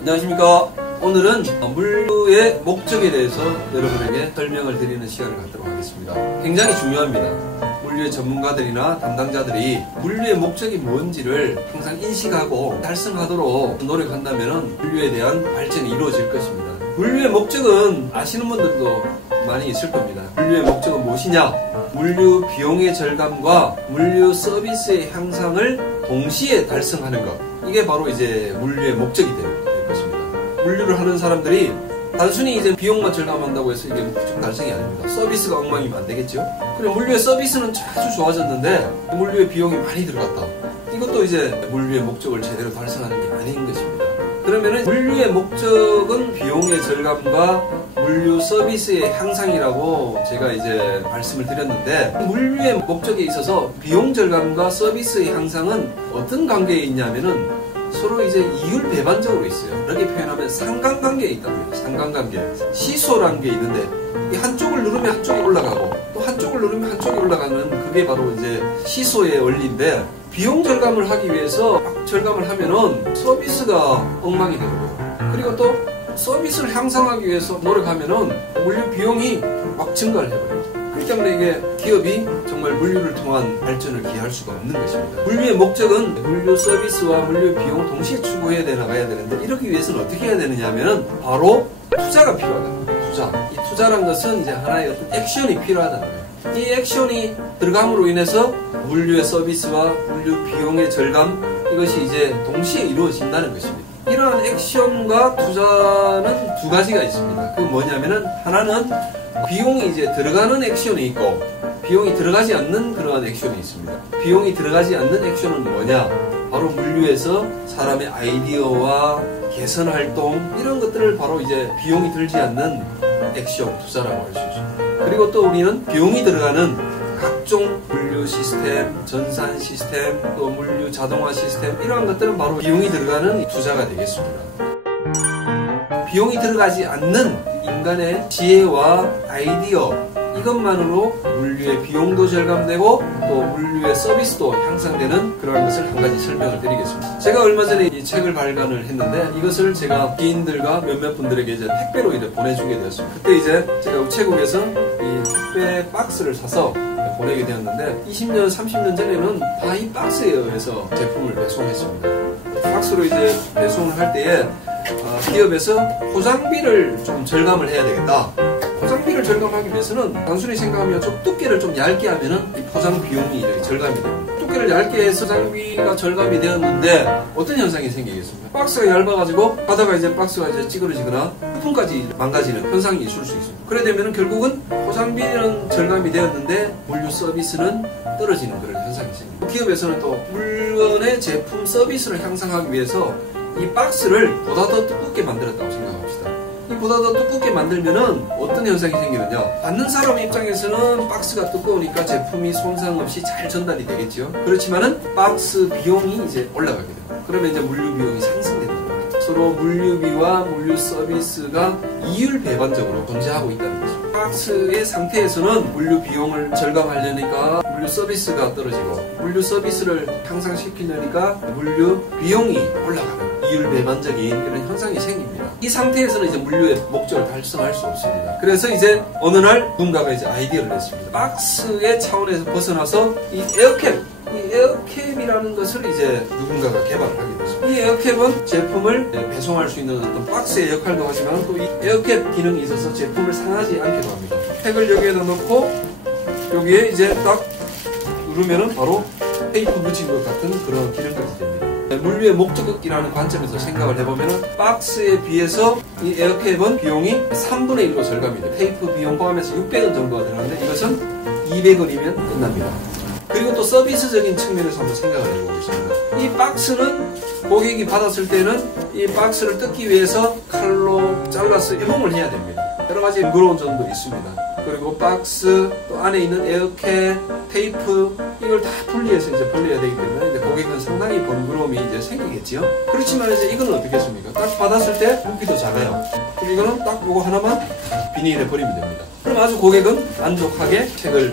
안녕하십니까. 오늘은 물류의 목적에 대해서 여러분에게 설명을 드리는 시간을 갖도록 하겠습니다. 굉장히 중요합니다. 물류의 전문가들이나 담당자들이 물류의 목적이 뭔지를 항상 인식하고 달성하도록 노력한다면 물류에 대한 발전이 이루어질 것입니다. 물류의 목적은 아시는 분들도 많이 있을 겁니다. 물류의 목적은 무엇이냐? 물류 비용의 절감과 물류 서비스의 향상을 동시에 달성하는 것. 이게 바로 이제 물류의 목적이 될 것입니다. 물류를 하는 사람들이 단순히 이제 비용만 절감한다고 해서 이게 목적 달성이 아닙니다. 서비스가 엉망이면 안 되겠죠? 그리고 물류의 서비스는 아주 좋아졌는데 물류의 비용이 많이 들어갔다. 이것도 이제 물류의 목적을 제대로 달성하는 게 아닌 것입니다. 그러면은 물류의 목적은 비용의 절감과 물류 서비스의 향상이라고 제가 이제 말씀을 드렸는데, 물류의 목적에 있어서 비용 절감과 서비스의 향상은 어떤 관계에 있냐면은 서로 이제 이율 배반적으로 있어요. 이렇게 표현하면 상관관계에 있답니다. 상관관계. 시소라는 게 있는데 이 한쪽을 누르면 한쪽이 올라가고 또 한쪽을 누르면 한쪽이 올라가는 그게 바로 이제 시소의 원리인데, 비용 절감을 하기 위해서 절감을 하면은 서비스가 엉망이 되고, 그리고 또 서비스를 향상하기 위해서 노력하면은 물류 비용이 막 증가를 해버려요. 그렇기 때문에 이게 기업이 정말 물류를 통한 발전을 기할 수가 없는 것입니다. 물류의 목적은 물류 서비스와 물류 비용을 동시에 추구해야 나가야 되는데, 이러기 위해서는 어떻게 해야 되느냐 하면은 바로 투자가 필요하다. 투자. 이 투자란 것은 이제 하나의 어떤 액션이 필요하다는 거예요. 이 액션이 들어감으로 인해서 물류의 서비스와 물류 비용의 절감, 이것이 이제 동시에 이루어진다는 것입니다. 이러한 액션과 투자는 두 가지가 있습니다. 그 뭐냐면은 하나는 비용이 이제 들어가는 액션이 있고 비용이 들어가지 않는 그러한 액션이 있습니다. 비용이 들어가지 않는 액션은 뭐냐? 바로 물류에서 사람의 아이디어와 개선 활동, 이런 것들을 바로 이제 비용이 들지 않는 액션, 투자라고 할 수 있습니다. 그리고 또 우리는 비용이 들어가는 각종 물류 시스템, 전산 시스템, 또 물류 자동화 시스템, 이러한 것들은 바로 비용이 들어가는 투자가 되겠습니다. 비용이 들어가지 않는 인간의 지혜와 아이디어, 이것만으로 물류의 비용도 절감되고 또 물류의 서비스도 향상되는 그러한 것을 한 가지 설명을 드리겠습니다. 제가 얼마 전에 이 책을 발간을 했는데, 이것을 제가 지인들과 몇몇 분들에게 이제 택배로 이제 보내주게 되었습니다. 그때 이제 제가 우체국에서 이 택배 박스를 사서 보내게 되었는데, 20년, 30년 전에는 다 이 박스에 의해서 제품을 배송했습니다. 박스로 이제 배송을 할 때에 기업에서 포장비를 좀 절감을 해야 되겠다. 포장비를 절감하기 위해서는 단순히 생각하면 좀 두께를 좀 얇게 하면은 이 포장 비용이 절감이 됩니다. 두께를 얇게 해서 포장비가 절감이 되었는데 어떤 현상이 생기겠습니까? 박스가 얇아가지고 가다가 이제 박스가 이제 찌그러지거나 부품까지 망가지는 현상이 있을 수 있습니다. 그래 되면은 결국은 포장비는 절감이 되었는데 물류 서비스는 떨어지는 그런 현상이 생깁니다. 기업에서는 또 물건의 제품 서비스를 향상하기 위해서 이 박스를 보다 더 두껍게 만들었다고 생각합시다. 이 보다 더 두껍게 만들면은 어떤 현상이 생기느냐? 받는 사람 입장에서는 박스가 두꺼우니까 제품이 손상 없이 잘 전달이 되겠죠. 그렇지만은 박스 비용이 이제 올라가게 됩니다. 그러면 이제 물류 비용이 상승되는 겁니다. 서로 물류비와 물류 서비스가 이율 배반적으로 존재하고 있다는 것입니다. 박스의 상태에서는 물류 비용을 절감하려니까 물류 서비스가 떨어지고, 물류 서비스를 향상시키려니까 물류 비용이 올라가는 이율 배반적인 이런 현상이 생깁니다. 이 상태에서는 이제 물류의 목적을 달성할 수 없습니다. 그래서 이제 어느 날 누군가가 이제 아이디어를 냈습니다. 박스의 차원에서 벗어나서 이 에어캡이라는 것을 이제 누군가가 개발을 하게 됐습니다. 이 에어캡은 제품을 배송할 수 있는 어떤 박스의 역할도 하지만 또 이 에어캡 기능이 있어서 제품을 상하지 않기도 합니다. 팩을 여기에다 넣고 여기에 이제 딱 누르면은 바로 테이프 붙인 것 같은 그런 기능까지 됩니다. 물류의 목적이라는 관점에서 생각을 해보면 박스에 비해서 이 에어캡은 비용이 3분의 1로 절감이 돼요. 테이프 비용 포함해서 600원 정도가 들어가는데 이것은 200원이면 끝납니다. 그리고 또 서비스적인 측면에서 한번 생각을 해보겠습니다. 이 박스는 고객이 받았을 때는 이 박스를 뜯기 위해서 칼로 잘라서 이봉을 해야 됩니다. 여러 가지 번거로운 점도 있습니다. 그리고 박스, 또 안에 있는 에어캡, 테이프, 이걸 다 분리해서 이제 벌려야 되기 때문에 이제 고객은 상당히 번거로움이 이제 생기겠지요. 그렇지만 이제 이거는 어떻겠습니까? 딱 받았을 때 부피도 작아요. 그럼 이거는 딱 요거 하나만 비닐에 버리면 됩니다. 그럼 아주 고객은 만족하게 책을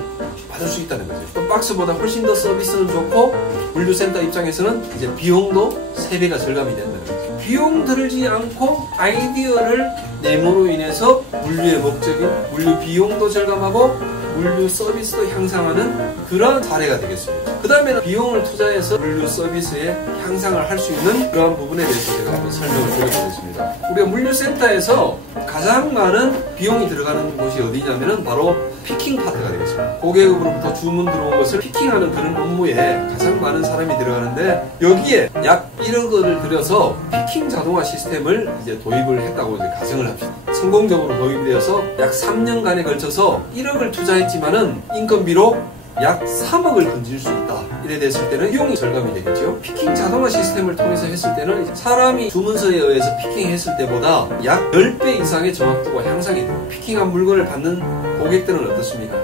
받을 수 있다는 거죠. 또 박스보다 훨씬 더 서비스는 좋고 물류센터 입장에서는 이제 비용도 3배가 절감이 된다는 거죠. 비용 들지 않고 아이디어를 내므로 인해서 물류의 목적인 물류 비용도 절감하고 물류 서비스도 향상하는 그러한 사례가 되겠습니다. 그 다음에는 비용을 투자해서 물류 서비스의 향상을 할 수 있는 그러한 부분에 대해서 제가 한번 설명을 드려보겠습니다. 우리가 물류센터에서 가장 많은 비용이 들어가는 곳이 어디냐면은 바로 피킹 파트가 되겠습니다. 고객으로부터 주문 들어온 것을 피킹하는 그런 업무에 가장 많은 사람이 들어가는데, 여기에 약 1억 원을 들여서 피킹 자동화 시스템을 이제 도입을 했다고 이제 가정을 합시다. 성공적으로 도입되어서 약 3년간에 걸쳐서 1억을 투자했지만은 인건비로 약 3억을 건질 수 있다. 이래 됐을 때는 비용이 절감이 되겠죠. 피킹 자동화 시스템을 통해서 했을 때는 사람이 주문서에 의해서 피킹했을 때보다 약 10배 이상의 정확도가 향상이 돼요. 피킹한 물건을 받는 고객들은 어떻습니까?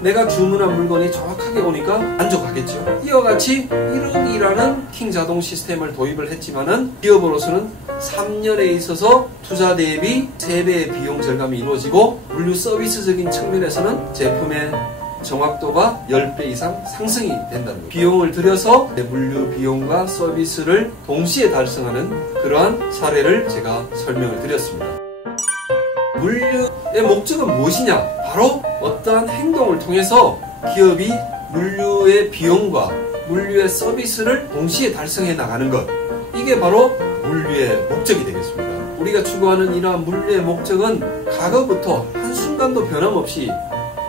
내가 주문한 물건이 정확하게 오니까 만족하겠죠. 이와 같이 1억이라는 피킹 자동 시스템을 도입을 했지만은 기업으로서는 3년에 있어서 투자 대비 3배의 비용 절감이 이루어지고 물류 서비스적인 측면에서는 제품의 정확도가 10배 이상 상승이 된다는 거예요. 비용을 들여서 물류 비용과 서비스를 동시에 달성하는 그러한 사례를 제가 설명을 드렸습니다. 물류의 목적은 무엇이냐? 바로 어떠한 행동을 통해서 기업이 물류의 비용과 물류의 서비스를 동시에 달성해 나가는 것, 이게 바로 물류의 목적이 되겠습니다. 우리가 추구하는 이러한 물류의 목적은 과거부터 한순간도 변함없이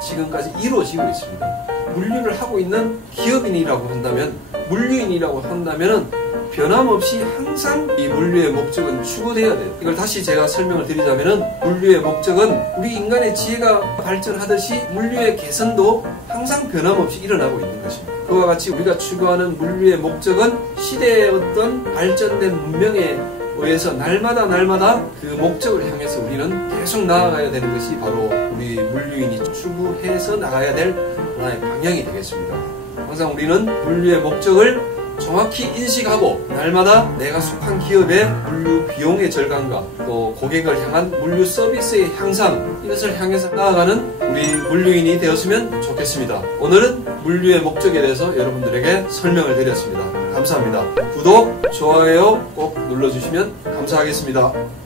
지금까지 이루어지고 있습니다. 물류를 하고 있는 기업인이라고 한다면, 물류인이라고 한다면 변함없이 항상 이 물류의 목적은 추구되어야 돼요. 이걸 다시 제가 설명을 드리자면, 물류의 목적은 우리 인간의 지혜가 발전하듯이 물류의 개선도 항상 변함없이 일어나고 있는 것입니다. 그와 같이 우리가 추구하는 물류의 목적은 시대의 어떤 발전된 문명에 의해서 날마다 그 목적을 향해서 우리는 계속 나아가야 되는 것이 바로 우리 물류인이 추구해서 나가야 될 하나의 방향이 되겠습니다. 항상 우리는 물류의 목적을 정확히 인식하고 날마다 내가 속한 기업의 물류 비용의 절감과 또 고객을 향한 물류 서비스의 향상, 이것을 향해서 나아가는 우리 물류인이 되었으면 좋겠습니다. 오늘은 물류의 목적에 대해서 여러분들에게 설명을 드렸습니다. 감사합니다. 구독, 좋아요 꼭 눌러주시면 감사하겠습니다.